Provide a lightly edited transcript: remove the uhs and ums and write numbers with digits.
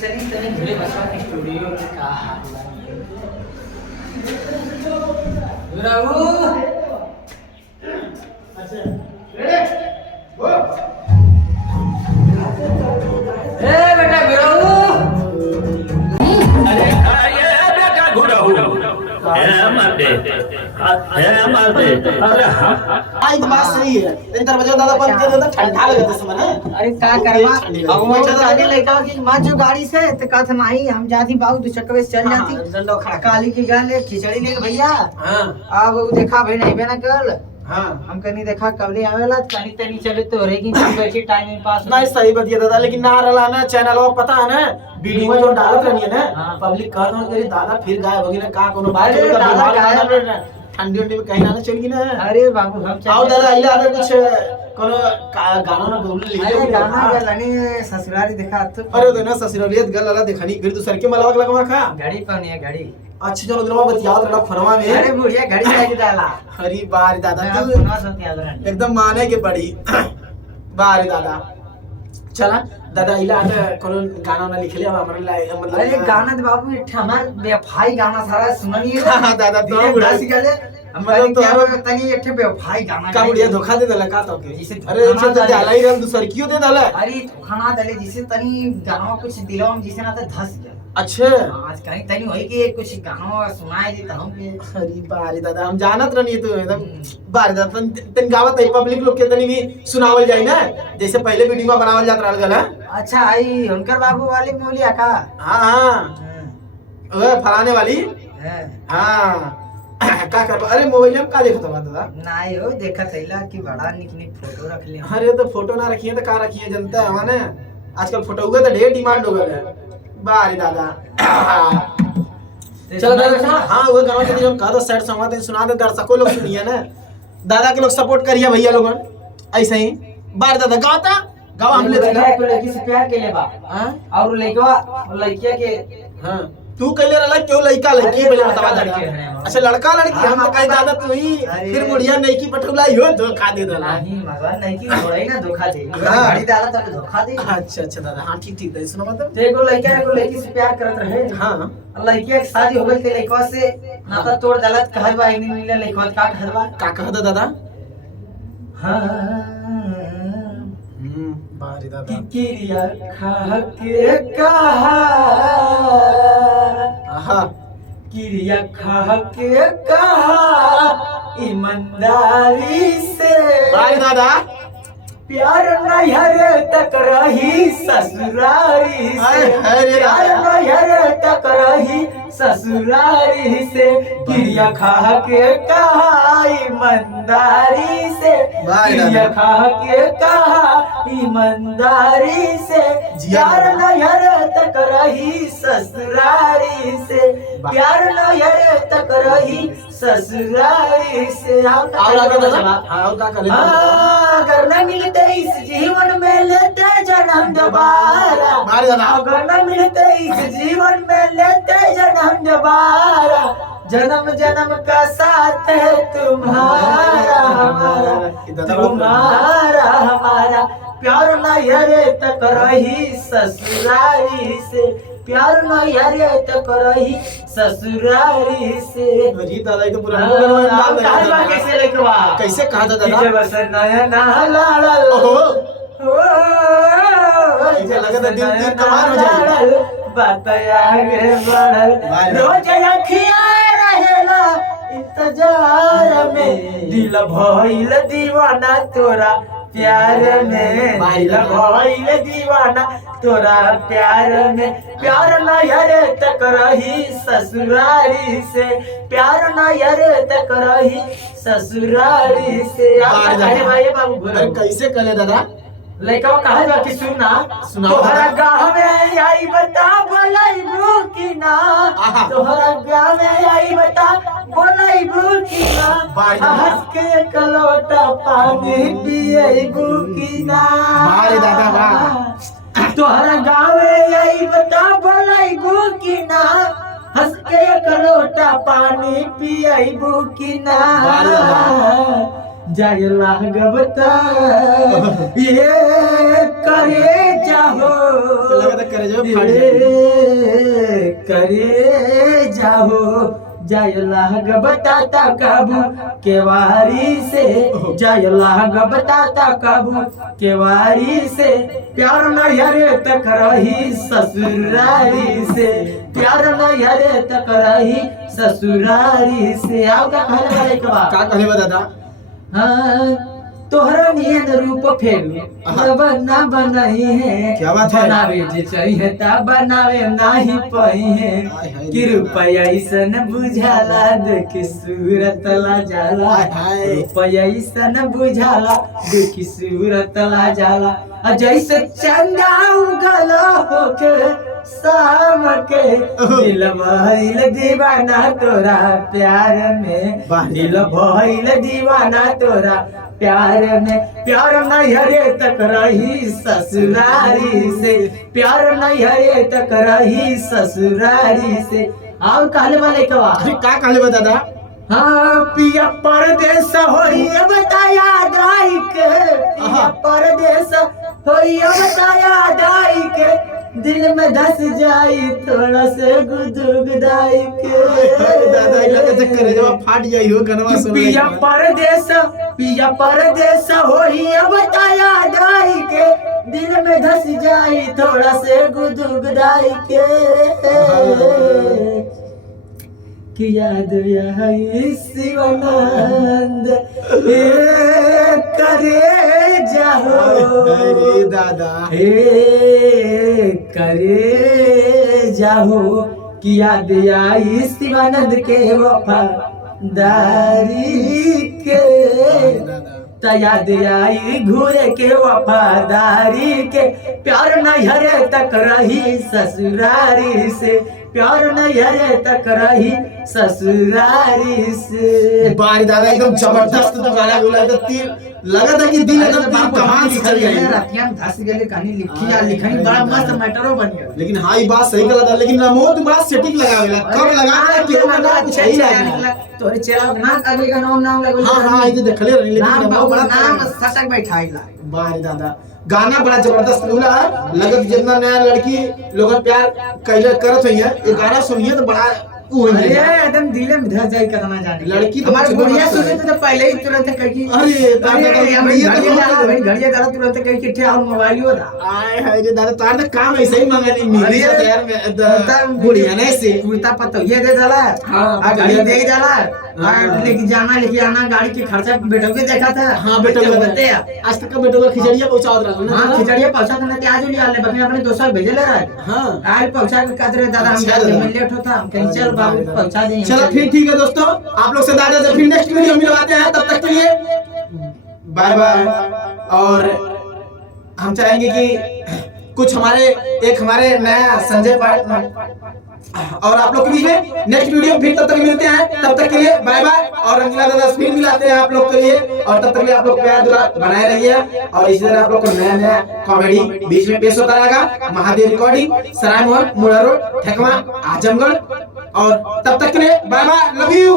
चलिए चलिए भोले बसवा के स्टूडियो में का हाल रहू ए बेटा गुरु आज बात सही है तीन बजे दादा बंद कर देता ठंडा लगता है ना। अरे का करवा अब मैं जाने लगा कि मां जो गाड़ी से तो का था नहीं हम जाती बाबू दो चक्कर से चल जाती चलो खड़ा काली की गाले खिचड़ी लेके भैया हां अब देखा भाई नहीं बना कल हां हम कहीं देखा कबली आवेला कहीं तनी चले तो रहेगी हम बैठे टाइम पास नहीं सही बतिया दादा लेकिन ना रला ना चैनल वो पता है ना वीडियो में जो डालत रहनी है ना पब्लिक कह दो तेरी दादा फिर गायब हो गई ना का कोनो बात अरे दादा गायब ठंडी उंडी में कहीं ना चल गई ना। अरे बाबू हम आओ दादा आइले आदे कुछ कोनो गाना ना बोल ले अरे गाना गलनी ससुरारी देखा तो अरे तो ना ससुरालियत गलला देखनी फिर दूसर के मलावक लगवा खा घड़ी पानी है घड़ी अच्छा चलो द्रमा बतियात रहा फरमा में अरे बुढ़िया घड़ी लगी डाला अरे बार दादा मैं तू सुना सकती याद रहा एकदम माने के पड़ी बार दादा चला दादा इला आते कोनो गाना ना लिख लिया हमरा मतलब अरे गाना तो बाबू हमार बेवफाई गाना सारा सुननी हां दादा तो बुढ़ा सी गले हम तो तनी एक बेवफाई गाना का बुढ़िया धोखा दे दला का तो के जिसे अरे इसे तो डाला ही रल दूसर क्यों दे दला अरे खाना दले जिसे तनी गाना कुछ दिलवा में जिसे ना तो धस गया अच्छा आज कहीं तनी होई कि कुछ गाना सुनाई देता हूं के अरे बारे दादा हम जानत रहनी तो एकदम बारे दादा तन गावत है पब्लिक लोग के तनी भी सुनावल जाई ना जैसे पहले वीडियो में बनावल जात रहल गला। अच्छा आई हुनकर बाबू वाली मोलिया का हां हां ओए फलाने वाली है हां का कर अरे मोबाइल में का देखत बा दादा नहीं हो देखा थैला कि बड़ा निक निक फोटो रख लिया अरे तो फोटो ना रखिए तो का रखिए जनता है माने आजकल फोटो हुआ तो ढेर डिमांड हो गया है बारे दादा चलो दादा हां वो गाना के हम कहा तो सेट संवाद सुना दे दर्शकों लोग सुनिए ना दादा के लोग सपोर्ट करिए भैया लोगन ऐसे ही बारे दादा गाता गाओ हम ले लड़की से प्यार के ले बा हां और लड़कवा लड़किया के हां तू कहले रहला क्यों लड़का लड़की पहले बतावा लड़के दादा हैं। अच्छा लड़का लड़की हम तो कह दादा तू ही फिर बुढ़िया नहीं की पटुलाई हो धोखा दे दला नहीं मगर नहीं कि थोड़ा ना धोखा दे हाँ। गाड़ी डाला तो धोखा दे अच्छा अच्छा दादा हां ठीक ठीक सुनो मतलब देखो लड़का को लड़की से प्यार करत रहे हां लड़किया के शादी हो गई थे लड़कवा से नाता तोड़ दलत कहत बा नहीं मिले लड़कवा का कहत बा का कहता दादा हां बारे दादा किरिया खा के कहा आहा किरिया खा के कहा ईमानदारी से बारे दादा प्यार नहर तक रही ससुरारी से प्यार नहर तक रही ससुरारी से किरिया खा के कहा ईमानदारी से किरिया खा के कहा ईमानदारी से प्यार नहर तक रही ससुरारी से प्यार नहर तक रही ससुरारी से और आगे दादा हां और का करे अगर न मिलते इस जीवन में लेते जन्म दोबारा बारे दादा अगर न मिलते इस जीवन में लेते जन्म दोबारा जन्म जन्म का साथ है तुम्हारा हमारा प्यार नहरे तक रही ससुरारी से प्यार नहरे तक रही ससुरारी से अरे दादा ये तो पुराना गाना है कैसे लिखवा कैसे कहा था दादा बस नया लाल ओहो ऐसे लगा था दिल दिल कमाल हो जाएगा बात आगे बढ़ल रोज अखियां रहेला इंतजार में दिल भइल दीवाना तोरा प्यार में दिल भइल दीवाना तोरा प्यार में प्यार नहर तक रही ससुरारी से प्यार नहर तक रही ससुरारी से अरे भाई बाबू अरे कैसे करे दादा लड़का कहा जा कि सुनना सुनाओ तोहरा गाँव में आई बता बोलाइबू कि ना तोहरा गाँव में आई बता बोलाइबू कि ना हंस के कलोटा पानी पिएबू कि ना बारे दादा वाह तोहरा गाँव में आई बता बोलाइबू कि ना हंस के कलोटा पानी पिएबू कि ना जाय लागबता ये करे जाहो तो लगा था करे जो फाड़ ये करे जाहो जाय लागबता काबू केवारी से जाय लागबता काबू केवारी से प्यार नहीं हरे तक रही ससुरारी से प्यार नहीं हरे तक रही ससुरारी से आओ का कहले वाले का कहले बा दादा हाँ तोहरा नियन रूप फेरू जब ना बनाई है क्या बात है? बनावे जे चाहिए ता बनावे नाही पई है कि रुपया ऐसन बुझाला देखी सूरत ला जाला हाय हाय। रुपया ऐसन बुझाला देखी सूरत ला जाला आ जैसे चंदा उगल होके शाम के दिल भइल दीवाना तोरा प्यार में वाह। दिल भइल दीवाना तोरा प्यार में प्यार नहीं हरे तक रही ससुरारी से प्यार नहीं हरे तक रही ससुरारी से और कहले वाले कवा अरे का कहले बा दादा हाँ पिया परदेस होई बताया दाई के पिया परदेस होई बताया दाई के दिल में धस जाई थोड़ा से गुदगुदाई के दादा लगे से करे जब फाट जाई हो गनवा सुन पिया परदेस होई बताया दाई के दिल में धस जाई थोड़ा से गुदगुदाई के कि याद आई शिवानंद करे जाहो अरे दादा हे करे जाहो कि याद आई शिवानंद के वफादारी के त याद आई घूरे के वफादारी के प्यार नहीं हरे तक रही ससुरारी से प्यार नहीं हरे तक रही ससुरारी से बारी दादा एकदम जबरदस्त तो गाना बोला तो तीर लगा था कि दिल एकदम तीर कमान से चल गई रातियां धस गेले कहानी लिखी या लिखनी बड़ा मस्त मैटरो बन गया लेकिन हाँ ये बात सही गलत है लेकिन रमो तू बड़ा सेटिंग लगावेला कब लगा के बना कुछ ही लगा तोरे चेला ना अगले का नाम लगे हां हां ये देखले रही लेकिन नाम रमो बड़ा नाम सटक बैठाइला बारी दादा गाना बड़ा जबरदस्त बोला लगत जितना नया लड़की लोग प्यार कैले करत होई है ये गाना सुनिए तो बड़ा अरे एकदम दिल में धस जाए करना जाने लड़की तो हमारे बुढ़िया सुने तो पहले ही तुरंत कह की अरे दादा घड़िया दादा तुरंत कह की ठे और मोबाइल हो दा आय हाय रे दादा तार तो काम ऐसे ही मांगा नहीं मिली अरे यार में बुढ़िया ने से कुर्ता पत्ता ये दे डाला हाँ, आ गाड़ी बढ़िया। दे डाला हाँ। और लेके जाना लेके आना गाड़ी के खर्चा बेटो के देखा था हां बेटा बते आज तक का बेटा का खिचड़िया पहुंचा दे रहा हां खिचड़िया पहुंचा था ना ते आज लिया ले बने अपने दोस्त भेजे ले रहा हां आज पहुंचा के कादरे दादा हम अच्छा जाते दादा। में लेट होता हम कहीं चल बाबू पहुंचा देंगे चलो फिर ठीक है दोस्तों आप लोग से दादा से फिर नेक्स्ट वीडियो में मिलवाते हैं तब तक के लिए बाय बाय और हम चाहेंगे कि कुछ हमारे नया संजय पाठ और आप लोग के बीच में नेक्स्ट वीडियो में फिर तब तक मिलते हैं तब तक के लिए बाय बाय और रंगीला दादा फिर मिलाते हैं आप लोग के लिए और तब तक के लिए आप लोग प्यार दुलार बनाए रहिए और इसी तरह आप लोग को नया नया कॉमेडी बीच में पेश होता रहेगा महादेव रिकॉर्डिंग सराय मोहन मुड़ा रोड ठेकवा आजमगढ़ और तब तक के लिए बाय बाय लव यू